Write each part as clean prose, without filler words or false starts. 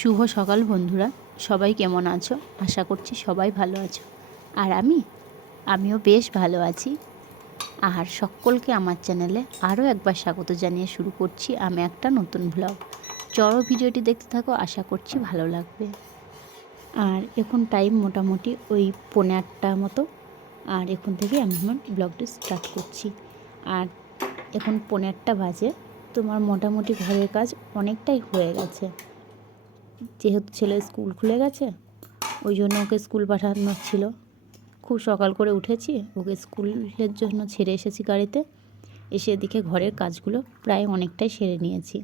শুভ সকাল বন্ধুরা, সবাই কেমন আছো? আশা করছি সবাই ভালো আছো। আর আমিও বেশ ভালো আছি। আর সকলকে আমার চ্যানেলে আরও একবার স্বাগত জানিয়ে শুরু করছি আমি একটা নতুন ব্লগ। চলো ভিডিওটি দেখতে থাকো, আশা করছি ভালো লাগবে। আর এখন টাইম মোটামুটি ওই 8:45 মতো। আর এখন থেকে আমি আমার ব্লগটি স্টার্ট করছি। আর এখন 8:45 বাজে। তোমার মোটামুটি ঘরের কাজ অনেকটাই হয়ে গেছে। যেহেতু ছেলের স্কুল খুলে গেছে, ওই জন্য ওকে স্কুল পাঠানোর ছিল। খুব সকাল করে উঠেছি, ওকে স্কুলের জন্য ছেড়ে এসেছি গাড়িতে। এসে এদিকে ঘরের কাজগুলো প্রায় অনেকটাই সেরে নিয়েছি।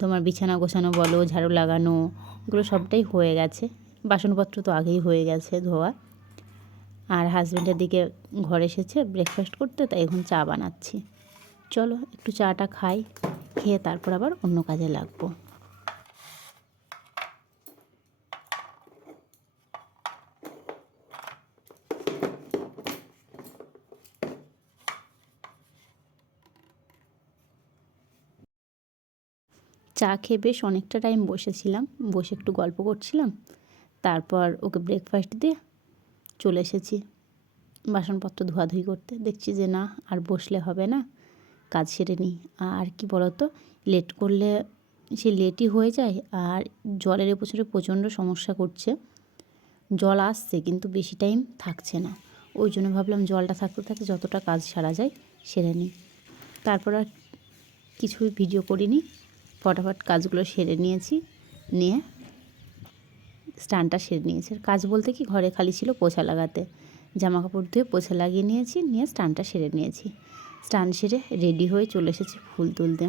তোমার বিছানা গোছানো বলো, ঝাড়ু লাগানো, এগুলো সবটাই হয়ে গেছে। বাসনপত্র তো আগেই হয়ে গেছে ধোয়া। আর হাজব্যান্ডের দিকে ঘরে এসেছে ব্রেকফাস্ট করতে, তাই এখন চা বানাচ্ছি। চলো একটু চাটা খাই, খেয়ে তারপর আবার অন্য কাজে লাগবো। চা খেয়ে বেশ অনেকটা টাইম বসেছিলাম, বসে একটু গল্প করছিলাম। তারপর ওকে ব্রেকফাস্ট দিয়ে চলে এসেছি বাসনপত্র ধোয়াধুয়ি করতে। দেখছি যে না, আর বসলে হবে না, কাজ সেরে নিই। আর কি বলতো, লেট করলে সে লেটই হয়ে যায়। আর জলের উপরে প্রচণ্ড সমস্যা করছে। জল আসছে কিন্তু বেশি টাইম থাকছে না। ওই জন্য ভাবলাম জলটা থাকতে থাকতে যতটা কাজ সারা যায় সেরে নিই। তারপর আর কিছুই ভিডিও করিনি, ফটাফট কাজগুলো সেরে নিয়েছি। নিয়ে স্নানটা সেরে নিয়েছি। কাজ বলতে কি, ঘরে খালি ছিল পোছা লাগাতে। জামা কাপড় ধুয়ে পোছা লাগিয়ে নিয়েছি, নিয়ে স্নানটা সেরে নিয়েছি। স্নান সেরে রেডি হয়ে চলে এসেছি ফুল তুলতে।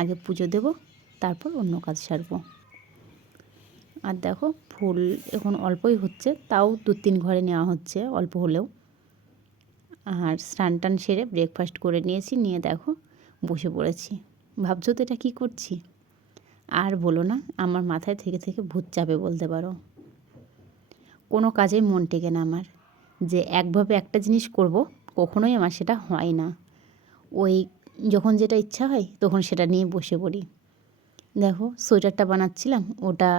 আগে পুজো দেব, তারপর অন্য কাজ সারবো। আর দেখো ফুল এখন অল্পই হচ্ছে, তাও 2-3 ঘরে নেওয়া হচ্ছে অল্প হলেও। আর স্নান টান সেরে ব্রেকফাস্ট করে নিয়েছি, নিয়ে দেখো বসে পড়েছি। ভাবছো তো এটা কী করছি? আর বলো না, আমার মাথায় থেকে থেকে ভূত চাপে বলতে পারো। কোনো কাজেই মন টেকে না আমার, যে একভাবে একটা জিনিস করব, কখনোই আমার সেটা হয় না। ওই যখন যেটা ইচ্ছা হয় তখন সেটা নিয়ে বসে পড়ি। দেখো সোয়েটারটা বানাচ্ছিলাম, ওটা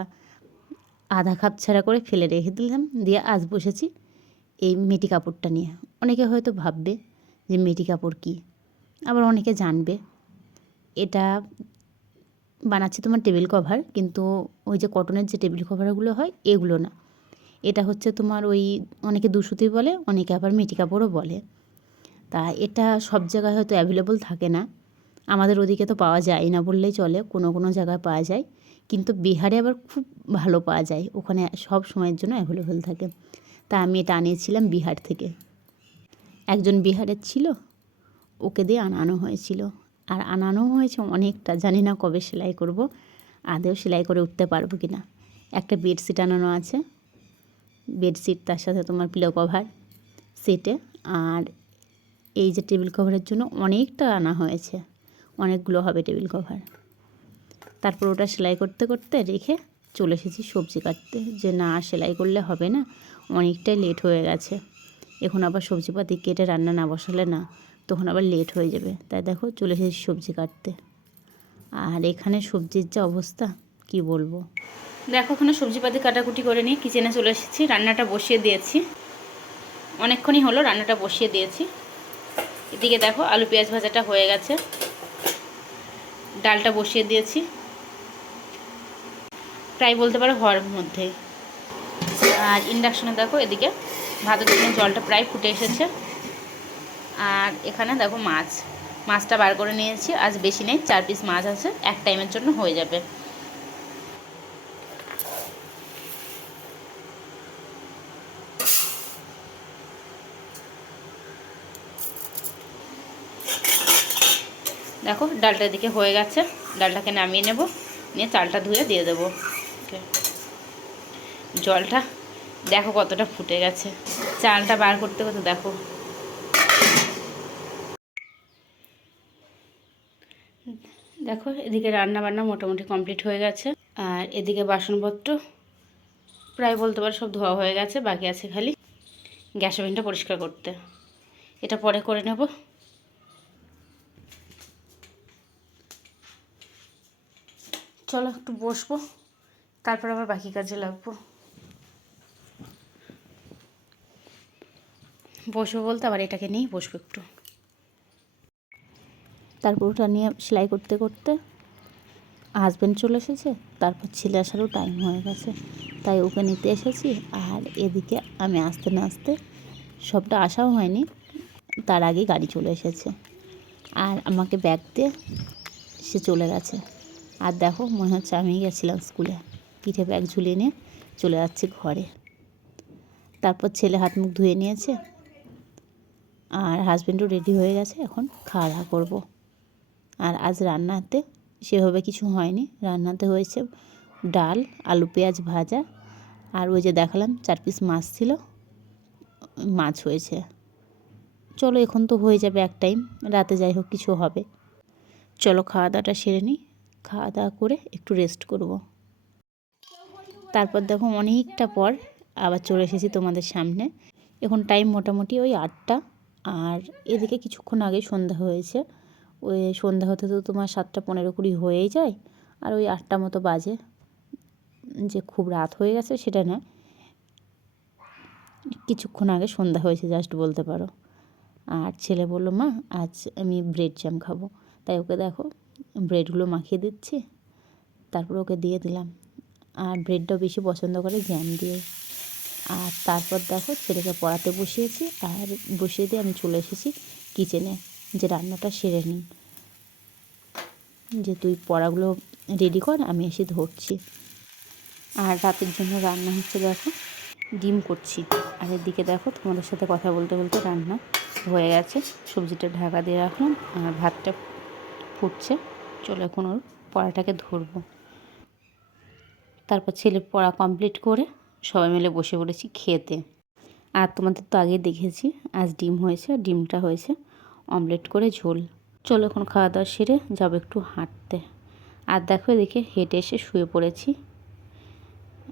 আধা খাপ ছাড়া করে ফেলে রেখে দিলাম, দিয়ে আজ বসেছি এই মেটি কাপড়টা নিয়ে। অনেকে হয়তো ভাববে যে মেটি কাপড় কী, আবার অনেকে জানবে। এটা বানাচ্ছি তোমার টেবিল কভার, কিন্তু ওই যে কটনের যে টেবিল কভারগুলো হয় এগুলো না। এটা হচ্ছে তোমার ওই, অনেকে দুসুতি বলে, অনেকে আবার মেটি কাপড়ও বলে। তা এটা সব জায়গায় হয়তো অ্যাভেলেবল থাকে না, আমাদের ওদিকে তো পাওয়া যায় না বললেই চলে, কোনো কোনো জায়গায় পাওয়া যায়। কিন্তু বিহারে আবার খুব ভালো পাওয়া যায়, ওখানে সব সময়ের জন্য অ্যাভেলেবল থাকে। তা আমি এটা আনিয়েছিলাম বিহার থেকে। একজন বিহারের ছিল, ওকে দিয়ে আনানো হয়েছিল। আর আনানো হয়েছে অনেকটা, জানি না কবে সেলাই করব, আদেও সেলাই করে উঠতে পারবো কি না। একটা বেডশিট আনানো আছে, বেডশিট, তার সাথে তোমার পিলো কভার সেটে। আর এই যে টেবিল কভারের জন্য অনেকটা আনা হয়েছে, অনেকগুলো হবে টেবিল কভার। তারপর ওটা সেলাই করতে করতে রেখে চলে এসেছি সবজি কাটতে, যে না সেলাই করলে হবে না, অনেকটাই লেট হয়ে গেছে। এখন আবার সবজিপাতি কেটে রান্না না বসালে না, তখন আবার লেট হয়ে যাবে। তাই দেখো চলে এসেছি সবজি কাটতে। আর এখানে সবজির যা অবস্থা কি বলবো। দেখো ওখানে সবজিপাতি কাটাকুটি করে নিয়ে কিচেনে চলে এসেছি, রান্নাটা বসিয়ে দিয়েছি। অনেকক্ষণই হলো রান্নাটা বসিয়ে দিয়েছি। এদিকে দেখো আলু পেঁয়াজ ভাজাটা হয়ে গেছে, ডালটা বসিয়ে দিয়েছি, প্রায় বলতে পারো হওয়ার মধ্যেই। আর ইন্ডাকশনে দেখো এদিকে ভাতের জন্য জলটা প্রায় ফুটে এসেছে। আর এখানে দেখো মাছটা বার করে নিয়েছি, আজ বেশি নেই, 4 পিস মাছ আছে, এক টাইমের জন্য হয়ে যাবে। দেখো ডালটা এদিকে হয়ে গেছে, ডালটাকে নামিয়ে নেব, নিয়ে চালটা ধুয়ে দিয়ে দেবো। জলটা দেখো কতটা ফুটে গেছে, চালটা বার করতে করতে দেখো। দেখো এদিকে রান্না বান্না মোটামুটি কমপ্লিট হয়ে গেছে। আর এদিকে বাসনপত্র প্রায় বলতে পারো সব ধোয়া হয়ে গেছে, বাকি আছে খালি গ্যাস ওভেনটা পরিষ্কার করতে। এটা পরে করে নেব। চলো একটু বসবো, তারপর আবার বাকি কাজে লাগবো। বসবো বলতে আবার এটাকে নিয়েই বসবো একটু। তারপর ওটা নিয়ে সেলাই করতে করতে হাজব্যান্ড চলে এসেছে, তারপর ছেলে আসারও টাইম হয়ে গেছে, তাই ওকে নিতে এসেছি। আর এদিকে আমি আসতে না আসতে সবটা আসাও হয়নি, তার আগে গাড়ি চলে এসেছে আর আমাকে ব্যাগ দিয়ে সে চলে গেছে। আর দেখো মনে হচ্ছে আমি গেছিলাম স্কুলে, পিঠে ব্যাগ ঝুলিয়ে নিয়ে চলে যাচ্ছি ঘরে। তারপর ছেলে হাত মুখ ধুয়ে নিয়েছে আর হাজব্যান্ডও রেডি হয়ে গেছে, এখন খাওয়া দাওয়া করবো। আর আজ রান্নাতে সেভাবে কিছু হয়নি, রান্নাতে হয়েছে ডাল, আলু পেঁয়াজ ভাজা, আর ওই যে দেখালাম 4 পিস মাছ ছিল, মাছ হয়েছে। চলো এখন তো হয়ে যাবে এক টাইম, রাতে যাই হোক কিছু হবে। চলো খাওয়া দাওয়াটা সেরে নিই, খাওয়া দাওয়া করে একটু রেস্ট করব। তারপর দেখো অনেকটা পর আবার চলে এসেছি তোমাদের সামনে। এখন টাইম মোটামুটি ওই 8টা, আর এদিকে কিছুক্ষণ আগে সন্ধ্যা হয়েছে। ওই সন্ধ্যা হতে তো তোমার 7:15-20 হয়েই যায়, আর ওই 8টা মতো বাজে। যে খুব রাত হয়ে গেছে সেটা না, কিছুক্ষণ আগে সন্ধ্যা হয়েছে জাস্ট বলতে পারো। আর ছেলে বলল মা আজ আমি ব্রেড জ্যাম খাবো, তাই ওকে দেখো ব্রেডগুলো মাখিয়ে দিচ্ছি, তারপর ওকে দিয়ে দিলাম। আর ব্রেডটাও বেশি পছন্দ করে জ্যাম দিয়ে। আর তারপর দেখো ছেলেকে পড়াতে বসিয়েছি, আর বসিয়ে দিয়ে আমি চলে এসেছি কিচেনে, যে রান্নাটা সেরে নিই, যে তুই পড়াগুলো রেডি কর, আমি এসে ধরছি। আর রাতের জন্য রান্না হচ্ছে দেখো ডিম করছি। আর এদিকে দেখো তোমাদের সাথে কথা বলতে বলতে রান্না হয়ে গেছে, সবজিটা ঢাকা দিয়ে রাখলাম আর ভাতটা ফুটছে। চলো এখন ওর পড়াটাকে ধরবো। তারপর ছেলের পড়া কমপ্লিট করে সবাই মিলে বসে পড়েছি খেতে। আর তোমাদের তো আগে দেখেছি আজ ডিম হয়েছে, ডিমটা হয়েছে অমলেট করে ঝোল। চলো এখন খাওয়া দাওয়া সেরে যাবো একটু হাঁটতে। আর দেখো এদিকে হেঁটে এসে শুয়ে পড়েছি,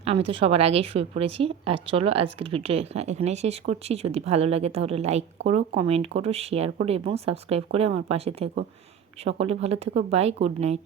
আমি তো সবার আগেই শুয়ে পড়েছি। আর চলো আজকের ভিডিও এখানেই শেষ করছি। যদি ভালো লাগে তাহলে লাইক করো, কমেন্ট করো, শেয়ার করো এবং সাবস্ক্রাইব করে আমার পাশে থেকো। সকলে ভালো থেকো, বাই, গুড নাইট।